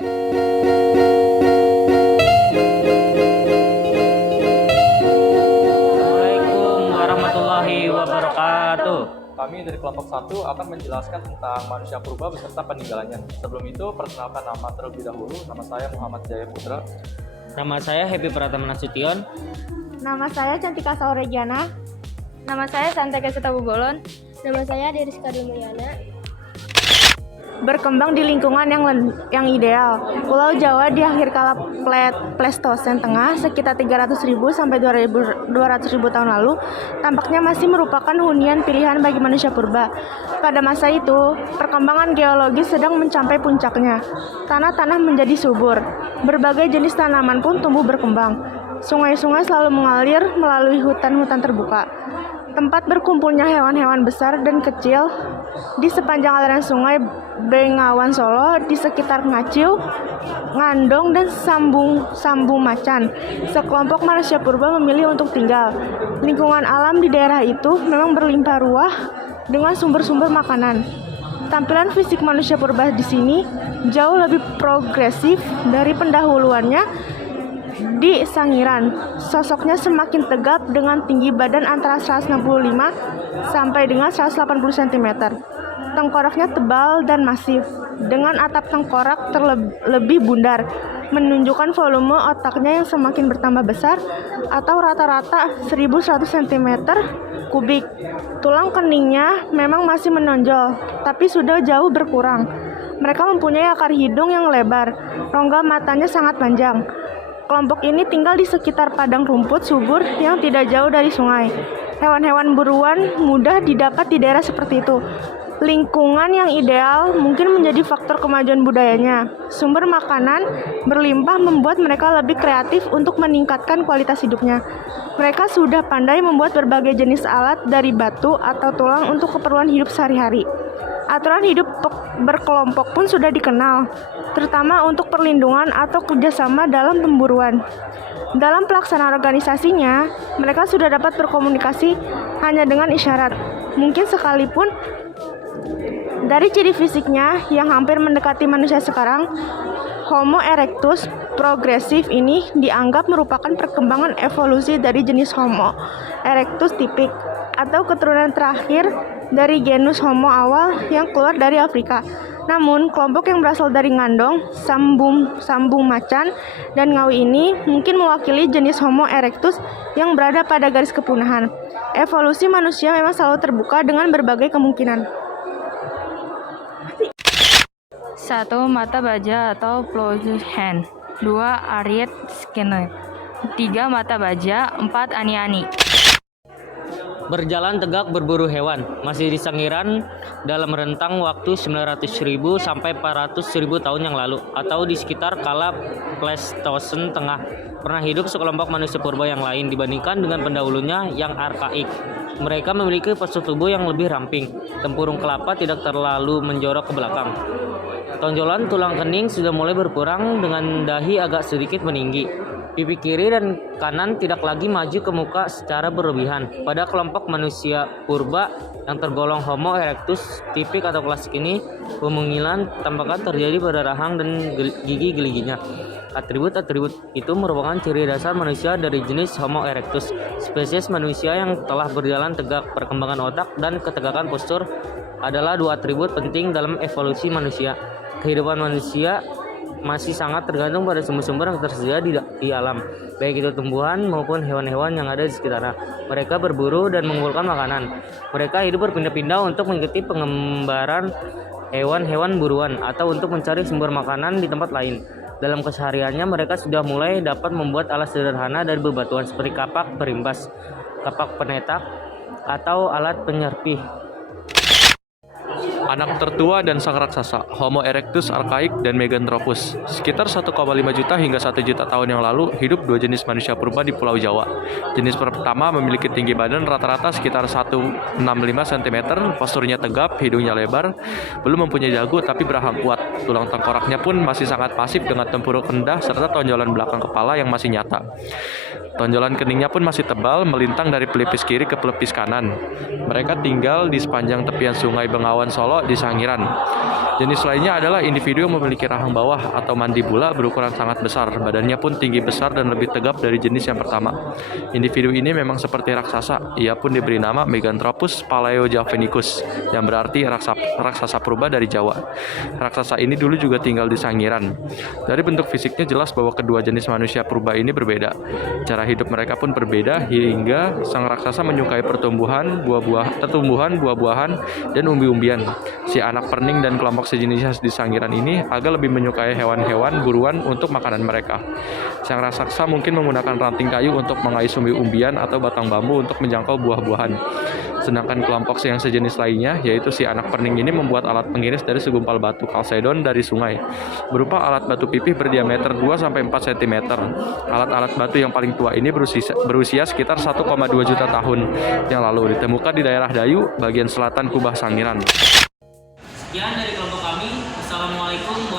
Assalamualaikum warahmatullahi wabarakatuh. Kami dari kelompok 1 akan menjelaskan tentang manusia purba beserta peninggalannya. Sebelum itu, perkenalkan nama terlebih dahulu. Nama saya Muhammad Jaya Putra. Nama saya Happy Pratama Nasution. Nama saya Cantika Sauregiana. Nama saya Santeka Setabubolon. Nama saya Deriska Mulyana. Berkembang di lingkungan yang ideal. Pulau Jawa di akhir kala Pleistosen Tengah sekitar 300.000 sampai 200.000 tahun lalu tampaknya masih merupakan hunian pilihan bagi manusia purba. Pada masa itu, perkembangan geologis sedang mencapai puncaknya. Tanah-tanah menjadi subur. Berbagai jenis tanaman pun tumbuh berkembang. Sungai-sungai selalu mengalir melalui hutan-hutan terbuka. Tempat berkumpulnya hewan-hewan besar dan kecil di sepanjang aliran sungai Bengawan Solo, di sekitar Ngaciu, Ngandong, dan Sambung Macan. Sekelompok manusia purba memilih untuk tinggal. Lingkungan alam di daerah itu memang berlimpah ruah dengan sumber-sumber makanan. Tampilan fisik manusia purba di sini jauh lebih progresif dari pendahuluannya. Di Sangiran, sosoknya semakin tegap dengan tinggi badan antara 165 sampai dengan 180 cm. Tengkoraknya tebal dan masif, dengan atap tengkorak lebih bundar, menunjukkan volume otaknya yang semakin bertambah besar atau rata-rata 1.100 cm kubik. Tulang keningnya memang masih menonjol, tapi sudah jauh berkurang. Mereka mempunyai akar hidung yang lebar, rongga matanya sangat panjang. Kelompok ini tinggal di sekitar padang rumput subur yang tidak jauh dari sungai. Hewan-hewan buruan mudah didapat di daerah seperti itu. Lingkungan yang ideal mungkin menjadi faktor kemajuan budayanya. Sumber makanan berlimpah membuat mereka lebih kreatif untuk meningkatkan kualitas hidupnya. Mereka sudah pandai membuat berbagai jenis alat dari batu atau tulang untuk keperluan hidup sehari-hari. Aturan hidup berkelompok pun sudah dikenal, terutama untuk perlindungan atau kerjasama dalam pemburuan. Dalam pelaksanaan organisasinya, mereka sudah dapat berkomunikasi hanya dengan isyarat. Mungkin sekalipun dari ciri fisiknya yang hampir mendekati manusia sekarang, Homo erectus progresif ini dianggap merupakan perkembangan evolusi dari jenis Homo erectus tipik atau keturunan terakhir dari genus Homo awal yang keluar dari Afrika. Namun, kelompok yang berasal dari Ngandong, Sambung Macan, dan Ngawi ini mungkin mewakili jenis Homo erectus yang berada pada garis kepunahan. Evolusi manusia memang selalu terbuka dengan berbagai kemungkinan. 1. Mata baja atau Plowshare hand. 2. Ariet skenet. 3. Mata baja. 4. Ani-ani. Berjalan tegak berburu hewan, masih di Sangiran dalam rentang waktu 900.000 sampai 400.000 tahun yang lalu, atau di sekitar kala Pleistosen Tengah. Pernah hidup sekelompok manusia purba yang lain dibandingkan dengan pendahulunya yang arkaik. Mereka memiliki postur tubuh yang lebih ramping, tempurung kelapa tidak terlalu menjorok ke belakang. Tonjolan tulang kening sudah mulai berkurang dengan dahi agak sedikit meninggi. Pipi kiri dan kanan tidak lagi maju ke muka secara berlebihan. Pada kelompok manusia purba yang tergolong Homo erectus tipik atau klasik ini, pemungilan tampaknya terjadi pada rahang dan gigi-giginya. Atribut-atribut itu merupakan ciri dasar manusia dari jenis Homo erectus, spesies manusia yang telah berjalan tegak. Perkembangan otak dan ketegakan postur adalah dua atribut penting dalam evolusi manusia. Kehidupan manusia masih sangat tergantung pada sumber-sumber yang tersedia di alam, baik itu tumbuhan maupun hewan-hewan yang ada di sekitarnya. Mereka berburu dan mengumpulkan makanan. Mereka hidup berpindah-pindah untuk mengikuti pengembaraan hewan-hewan buruan atau untuk mencari sumber makanan di tempat lain. Dalam kesehariannya, mereka sudah mulai dapat membuat alat sederhana dari bebatuan seperti kapak perimbas, kapak penetak, atau alat penyerpih. Anak tertua dan sang raksasa, Homo erectus arkaik dan Meganthropus. Sekitar 1,5 juta hingga 1 juta tahun yang lalu, hidup dua jenis manusia purba di Pulau Jawa. Jenis pertama memiliki tinggi badan rata-rata sekitar 165 cm, posturnya tegap, hidungnya lebar, belum mempunyai dagu tapi berahang kuat. Tulang tengkoraknya pun masih sangat pasif dengan tempurung rendah serta tonjolan belakang kepala yang masih nyata. Tonjolan keningnya pun masih tebal, melintang dari pelipis kiri ke pelipis kanan. Mereka tinggal di sepanjang tepian sungai Bengawan Solo di Sangiran. Jenis lainnya adalah individu yang memiliki rahang bawah atau mandibula berukuran sangat besar. Badannya pun tinggi besar dan lebih tegap dari jenis yang pertama. Individu ini memang seperti raksasa. Ia pun diberi nama Meganthropus palaeojavanicus, yang berarti raksasa purba dari Jawa. Raksasa ini dulu juga tinggal di Sangiran. Dari bentuk fisiknya jelas bahwa kedua jenis manusia purba ini berbeda. Cara hidup mereka pun berbeda hingga sang raksasa menyukai pertumbuhan, buah-buahan, dan umbi-umbian. Si anak perning dan kelompok sejenisnya di Sangiran ini agak lebih menyukai hewan-hewan buruan untuk makanan mereka. Sang raksasa mungkin menggunakan ranting kayu untuk mengais umbi-umbian atau batang bambu untuk menjangkau buah-buahan. Sedangkan kelompok yang sejenis lainnya, yaitu si anak perning ini membuat alat pengiris dari segumpal batu kalsedon dari sungai, berupa alat batu pipih berdiameter 2-4 cm. Alat-alat batu yang paling tua ini berusia sekitar 1,2 juta tahun yang lalu, ditemukan di daerah Dayu, bagian selatan Kubah Sangiran. Sekian dari kelompok kami. Assalamualaikum